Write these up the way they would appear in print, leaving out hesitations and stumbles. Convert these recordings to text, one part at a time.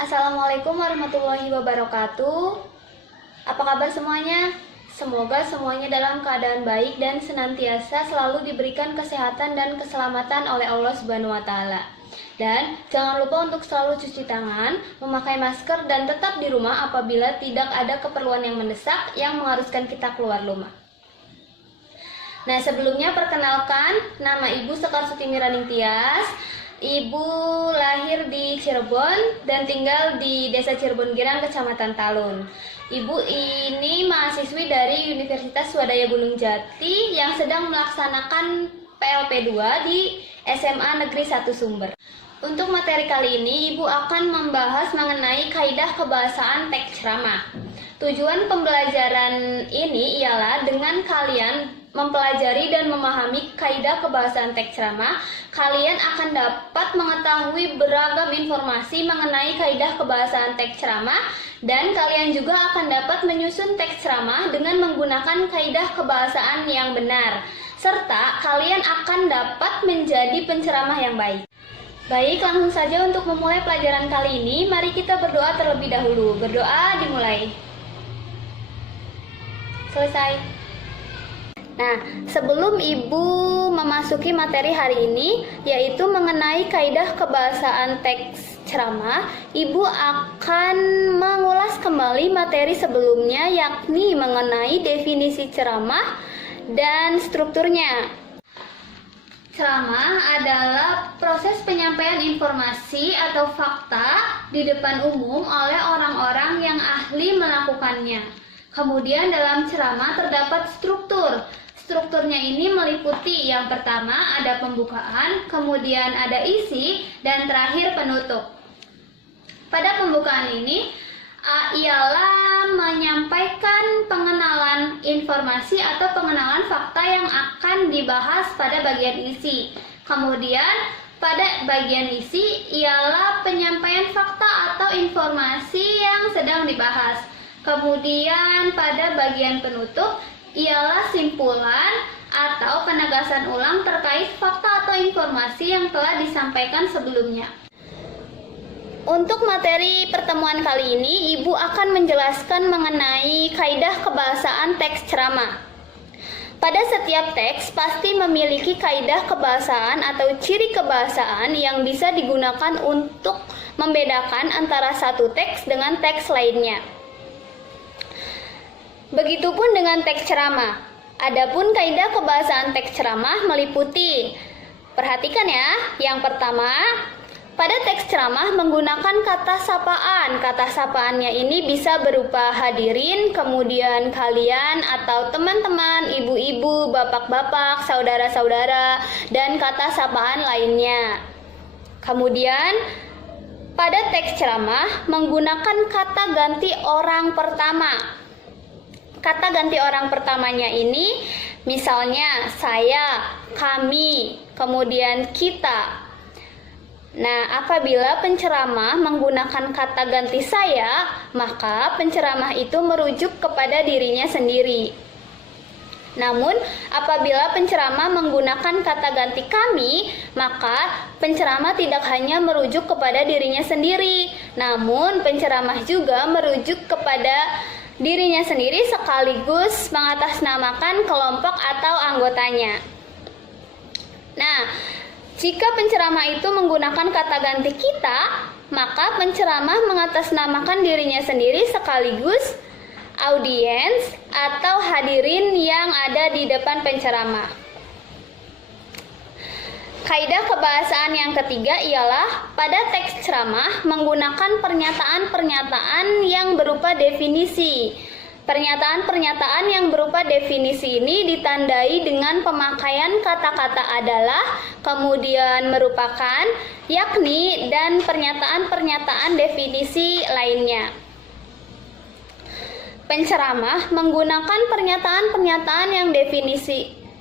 Assalamualaikum warahmatullahi wabarakatuh. Apa kabar semuanya? Semoga semuanya dalam keadaan baik dan senantiasa selalu diberikan kesehatan dan keselamatan oleh Allah Subhanahu wa taala. Dan jangan lupa untuk selalu cuci tangan, memakai masker dan tetap di rumah apabila tidak ada keperluan yang mendesak yang mengharuskan kita keluar rumah. Nah, sebelumnya perkenalkan, nama Ibu Sekar Sutimi Raning Tias. Ibu lahir di Cirebon dan tinggal di Desa Cirebon Girang, Kecamatan Talun. Ibu ini mahasiswi dari Universitas Swadaya Gunung Jati yang sedang melaksanakan PLP 2 di SMA Negeri 1 Sumber. Untuk materi kali ini, Ibu akan membahas mengenai kaidah kebahasaan teks ceramah. Tujuan pembelajaran ini ialah dengan kalian mempelajari dan memahami kaidah kebahasaan teks ceramah, kalian akan dapat mengetahui beragam informasi mengenai kaidah kebahasaan teks ceramah, dan kalian juga akan dapat menyusun teks ceramah dengan menggunakan kaidah kebahasaan yang benar, serta kalian akan dapat menjadi penceramah yang baik. Baik, langsung saja untuk memulai pelajaran kali ini, mari kita berdoa terlebih dahulu. Berdoa dimulai. Selesai. Nah, sebelum Ibu memasuki materi hari ini, yaitu mengenai kaidah kebahasaan teks ceramah, Ibu akan mengulas kembali materi sebelumnya, yakni mengenai definisi ceramah dan strukturnya. Ceramah adalah proses penyampaian informasi atau fakta di depan umum oleh orang-orang yang ahli melakukannya. Kemudian dalam ceramah terdapat struktur. Strukturnya ini meliputi yang pertama ada pembukaan, kemudian ada isi, dan terakhir penutup. Pada pembukaan ini ialah menyampaikan pengenalan informasi atau pengenalan fakta yang akan dibahas pada bagian isi. Kemudian pada bagian isi ialah penyampaian fakta atau informasi yang sedang dibahas. Kemudian pada bagian penutup ialah simpulan atau penegasan ulang terkait fakta atau informasi yang telah disampaikan sebelumnya. Untuk materi pertemuan kali ini, Ibu akan menjelaskan mengenai kaidah kebahasaan teks ceramah. Pada setiap teks pasti memiliki kaidah kebahasaan atau ciri kebahasaan yang bisa digunakan untuk membedakan antara satu teks dengan teks lainnya. Begitupun dengan teks ceramah. Adapun kaidah kebahasaan teks ceramah meliputi, perhatikan ya, yang pertama, pada teks ceramah menggunakan kata sapaan. Kata sapaannya ini bisa berupa hadirin, kemudian kalian atau teman-teman, ibu-ibu, bapak-bapak, saudara-saudara, dan kata sapaan lainnya. Kemudian pada teks ceramah menggunakan kata ganti orang pertama. Kata ganti orang pertamanya ini misalnya saya, kami, kemudian kita. Nah, apabila penceramah menggunakan kata ganti saya, maka penceramah itu merujuk kepada dirinya sendiri. Namun, apabila penceramah menggunakan kata ganti kami, maka penceramah tidak hanya merujuk kepada dirinya sendiri, namun penceramah juga merujuk kepada dirinya sendiri sekaligus mengatasnamakan kelompok atau anggotanya. Nah, jika penceramah itu menggunakan kata ganti kita, maka penceramah mengatasnamakan dirinya sendiri sekaligus audiens atau hadirin yang ada di depan penceramah. Kaidah kebahasaan yang ketiga ialah pada teks ceramah menggunakan pernyataan-pernyataan yang berupa definisi. Pernyataan-pernyataan yang berupa definisi ini ditandai dengan pemakaian kata-kata adalah, kemudian merupakan, yakni, dan pernyataan-pernyataan definisi lainnya. Penceramah menggunakan pernyataan-pernyataan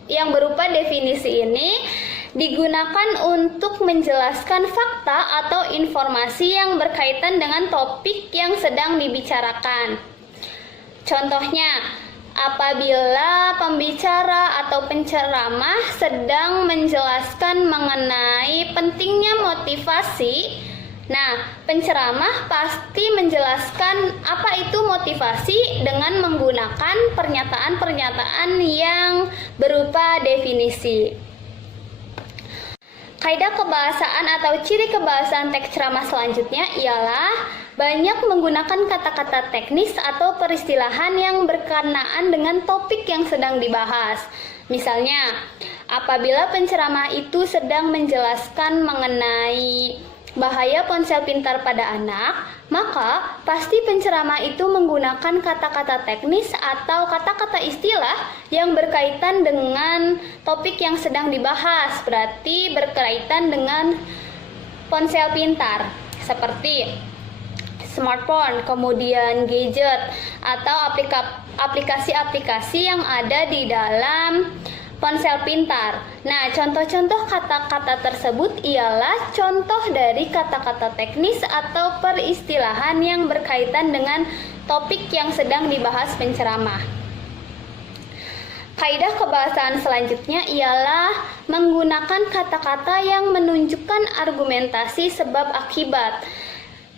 yang berupa definisi ini digunakan untuk menjelaskan fakta atau informasi yang berkaitan dengan topik yang sedang dibicarakan. Contohnya, apabila pembicara atau penceramah sedang menjelaskan mengenai pentingnya motivasi Nah, penceramah pasti menjelaskan apa itu motivasi dengan menggunakan pernyataan-pernyataan yang berupa definisi. Kaidah kebahasaan atau ciri kebahasaan teks ceramah selanjutnya ialah banyak menggunakan kata-kata teknis atau peristilahan yang berkenaan dengan topik yang sedang dibahas. Misalnya, apabila penceramah itu sedang menjelaskan mengenai bahaya ponsel pintar pada anak, maka pasti penceramah itu menggunakan kata-kata teknis atau kata-kata istilah yang berkaitan dengan topik yang sedang dibahas, berarti berkaitan dengan ponsel pintar, seperti smartphone, kemudian gadget, atau aplikasi-aplikasi yang ada di dalam ponsel pintar. Nah, contoh-contoh kata-kata tersebut ialah contoh dari kata-kata teknis atau peristilahan yang berkaitan dengan topik yang sedang dibahas penceramah. Kaidah kebahasaan selanjutnya ialah menggunakan kata-kata yang menunjukkan argumentasi sebab akibat.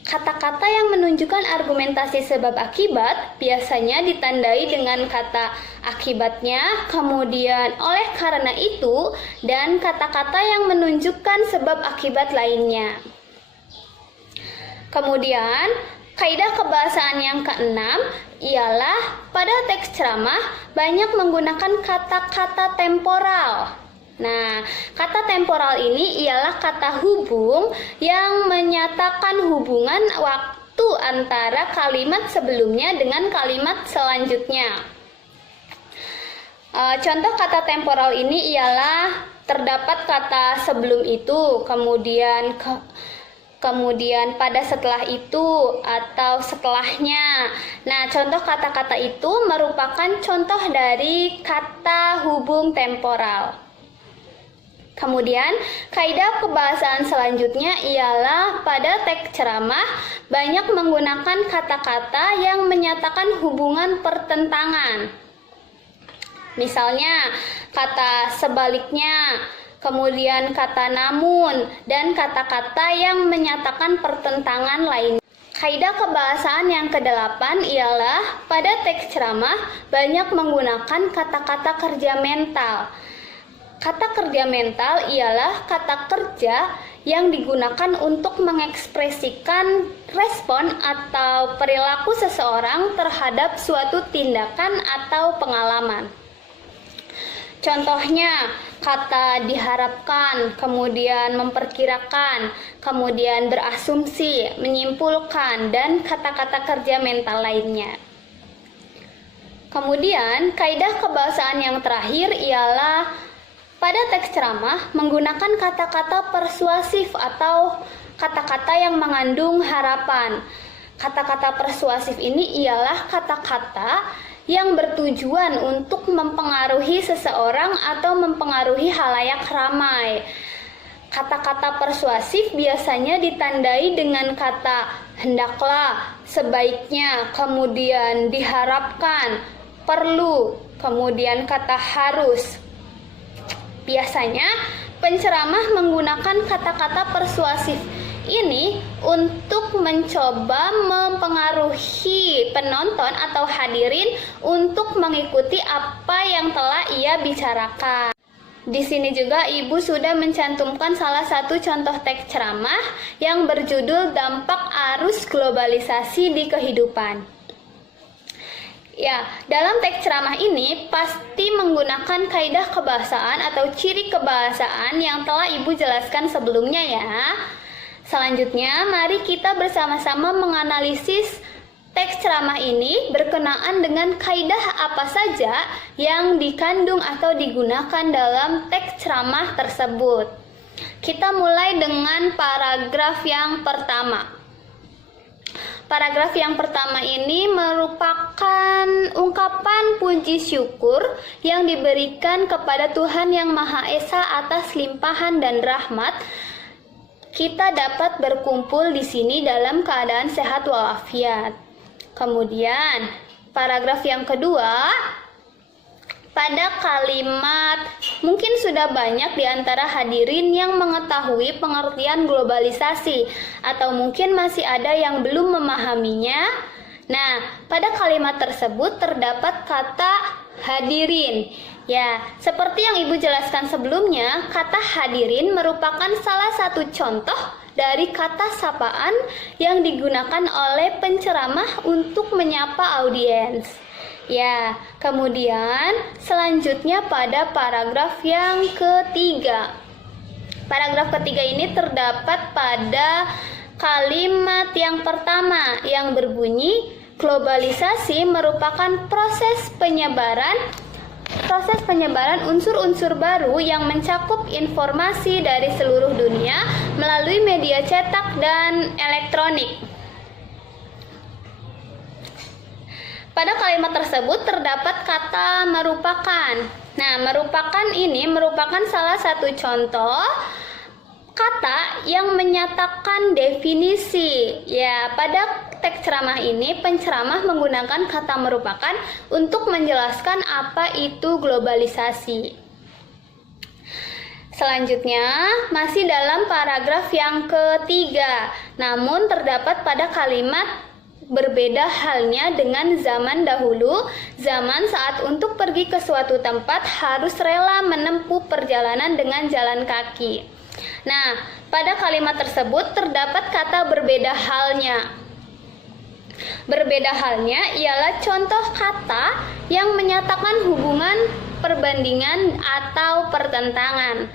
Kata-kata yang menunjukkan argumentasi sebab akibat biasanya ditandai dengan kata akibatnya, kemudian oleh karena itu, dan kata-kata yang menunjukkan sebab akibat lainnya. Kemudian, kaidah kebahasaan yang keenam ialah pada teks ceramah banyak menggunakan kata-kata temporal. Nah, kata temporal ini ialah kata hubung yang menyatakan hubungan waktu antara kalimat sebelumnya dengan kalimat selanjutnya. Contoh kata temporal ini ialah terdapat kata sebelum itu, kemudian pada setelah itu, atau setelahnya. Nah, contoh kata-kata itu merupakan contoh dari kata hubung temporal. Kemudian, kaidah kebahasaan selanjutnya ialah pada teks ceramah banyak menggunakan kata-kata yang menyatakan hubungan pertentangan. Misalnya, kata sebaliknya, kemudian kata namun, dan kata-kata yang menyatakan pertentangan lainnya. Kaidah kebahasaan yang kedelapan ialah pada teks ceramah banyak menggunakan kata-kata kerja mental. Kata kerja mental ialah kata kerja yang digunakan untuk mengekspresikan respon atau perilaku seseorang terhadap suatu tindakan atau pengalaman. Contohnya, kata diharapkan, kemudian memperkirakan, kemudian berasumsi, menyimpulkan, dan kata-kata kerja mental lainnya. Kemudian, kaidah kebahasaan yang terakhir ialah pada teks ceramah menggunakan kata-kata persuasif atau kata-kata yang mengandung harapan. Kata-kata persuasif ini ialah kata-kata yang bertujuan untuk mempengaruhi seseorang atau mempengaruhi halayak ramai. Kata-kata persuasif biasanya ditandai dengan kata hendaklah, sebaiknya, kemudian diharapkan, perlu, kemudian kata harus. Biasanya penceramah menggunakan kata-kata persuasif ini untuk mencoba mempengaruhi penonton atau hadirin untuk mengikuti apa yang telah ia bicarakan. Di sini juga Ibu sudah mencantumkan salah satu contoh teks ceramah yang berjudul Dampak Arus Globalisasi di Kehidupan. Ya, dalam teks ceramah ini pasti menggunakan kaidah kebahasaan atau ciri kebahasaan yang telah Ibu jelaskan sebelumnya ya. Selanjutnya, mari kita bersama-sama menganalisis teks ceramah ini berkenaan dengan kaidah apa saja yang dikandung atau digunakan dalam teks ceramah tersebut. Kita mulai dengan paragraf yang pertama. Paragraf yang pertama ini merupakan ungkapan puji syukur yang diberikan kepada Tuhan Yang Maha Esa atas limpahan dan rahmat. Kita dapat berkumpul di sini dalam keadaan sehat walafiat. Kemudian, paragraf yang kedua, pada kalimat, mungkin sudah banyak di antara hadirin yang mengetahui pengertian globalisasi, atau mungkin masih ada yang belum memahaminya. Nah, pada kalimat tersebut terdapat kata hadirin. Ya, seperti yang Ibu jelaskan sebelumnya, kata hadirin merupakan salah satu contoh dari kata sapaan yang digunakan oleh penceramah untuk menyapa audiens. Ya, kemudian selanjutnya pada paragraf yang ketiga. Paragraf ketiga ini terdapat pada kalimat yang pertama yang berbunyi, globalisasi merupakan proses penyebaran unsur-unsur baru yang mencakup informasi dari seluruh dunia melalui media cetak dan elektronik. Pada kalimat tersebut terdapat kata merupakan. Nah, merupakan ini merupakan salah satu contoh kata yang menyatakan definisi. Ya, pada teks ceramah ini penceramah menggunakan kata merupakan untuk menjelaskan apa itu globalisasi. Selanjutnya, masih dalam paragraf yang ketiga, namun terdapat pada kalimat berbeda halnya dengan zaman dahulu, zaman saat untuk pergi ke suatu tempat harus rela menempuh perjalanan dengan jalan kaki. Nah, pada kalimat tersebut terdapat kata berbeda halnya. Berbeda halnya ialah contoh kata yang menyatakan hubungan, perbandingan, atau pertentangan.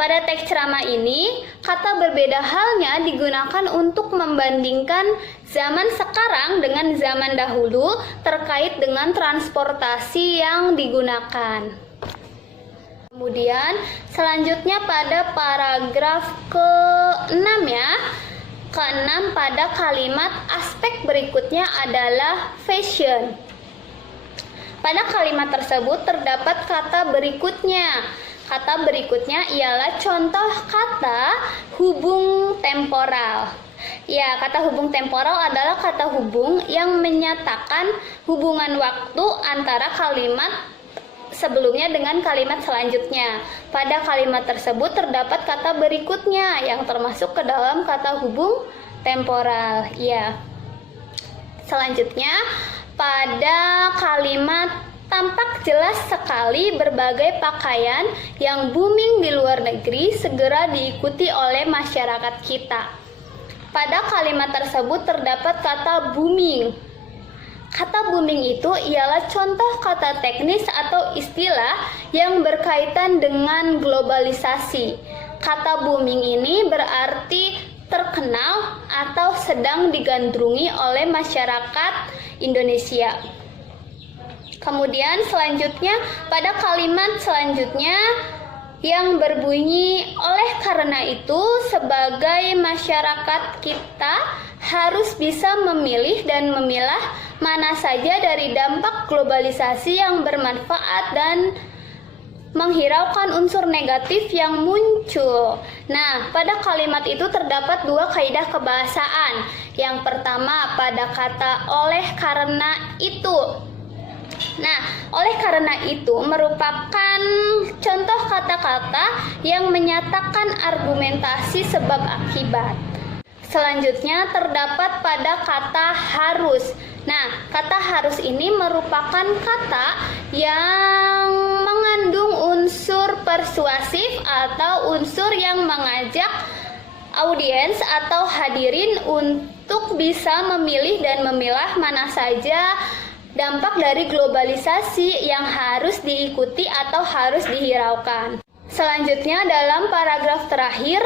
Pada teks ceramah ini, kata berbeda halnya digunakan untuk membandingkan zaman sekarang dengan zaman dahulu terkait dengan transportasi yang digunakan. Kemudian, selanjutnya pada paragraf ke-6 ya. Ke-6 pada kalimat aspek berikutnya adalah fashion. Pada kalimat tersebut terdapat kata berikutnya. Kata berikutnya ialah contoh kata hubung temporal. Ya, kata hubung temporal adalah kata hubung yang menyatakan hubungan waktu antara kalimat sebelumnya dengan kalimat selanjutnya. Pada kalimat tersebut terdapat kata berikutnya yang termasuk ke dalam kata hubung temporal. Ya. Selanjutnya, pada kalimat tampak jelas sekali berbagai pakaian yang booming di luar negeri segera diikuti oleh masyarakat kita. Pada kalimat tersebut terdapat kata booming. Kata booming itu ialah contoh kata teknis atau istilah yang berkaitan dengan globalisasi. Kata booming ini berarti terkenal atau sedang digandrungi oleh masyarakat Indonesia. Kemudian selanjutnya pada kalimat selanjutnya yang berbunyi oleh karena itu sebagai masyarakat kita harus bisa memilih dan memilah mana saja dari dampak globalisasi yang bermanfaat dan menghiraukan unsur negatif yang muncul. Nah, pada kalimat itu terdapat dua kaidah kebahasaan. Yang pertama pada kata oleh karena itu. Nah, oleh karena itu merupakan contoh kata-kata yang menyatakan argumentasi sebab akibat. Selanjutnya terdapat pada kata harus. Nah, kata harus ini merupakan kata yang mengandung unsur persuasif atau unsur yang mengajak audiens atau hadirin untuk bisa memilih dan memilah mana saja dampak dari globalisasi yang harus diikuti atau harus dihiraukan. Selanjutnya dalam paragraf terakhir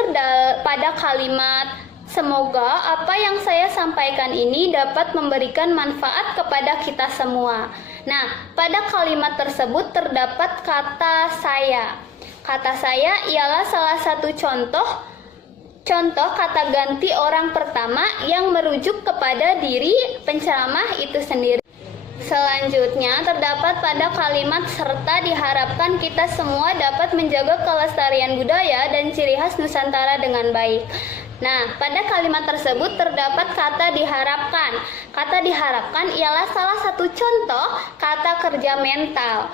pada kalimat semoga apa yang saya sampaikan ini dapat memberikan manfaat kepada kita semua. Nah, pada kalimat tersebut terdapat kata saya. Kata saya ialah salah satu contoh kata ganti orang pertama yang merujuk kepada diri penceramah itu sendiri. Selanjutnya terdapat pada kalimat serta diharapkan kita semua dapat menjaga kelestarian budaya dan ciri khas Nusantara dengan baik. Nah, pada kalimat tersebut terdapat kata diharapkan. Kata diharapkan ialah salah satu contoh kata kerja mental.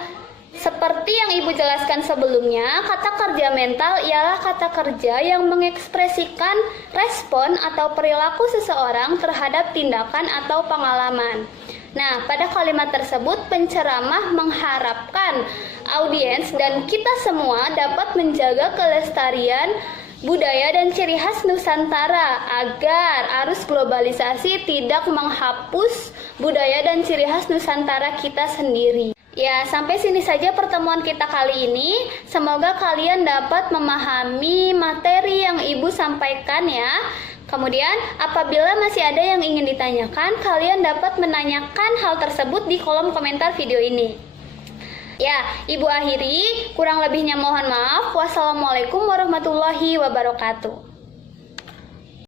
Seperti yang Ibu jelaskan sebelumnya, kata kerja mental ialah kata kerja yang mengekspresikan respon atau perilaku seseorang terhadap tindakan atau pengalaman. Nah, pada kalimat tersebut penceramah mengharapkan audiens dan kita semua dapat menjaga kelestarian budaya dan ciri khas Nusantara agar arus globalisasi tidak menghapus budaya dan ciri khas Nusantara kita sendiri. Ya, sampai sini saja pertemuan kita kali ini. Semoga kalian dapat memahami materi yang Ibu sampaikan ya. Kemudian, apabila masih ada yang ingin ditanyakan, kalian dapat menanyakan hal tersebut di kolom komentar video ini. Ya, Ibu akhiri. Kurang lebihnya mohon maaf. Wassalamualaikum warahmatullahi wabarakatuh.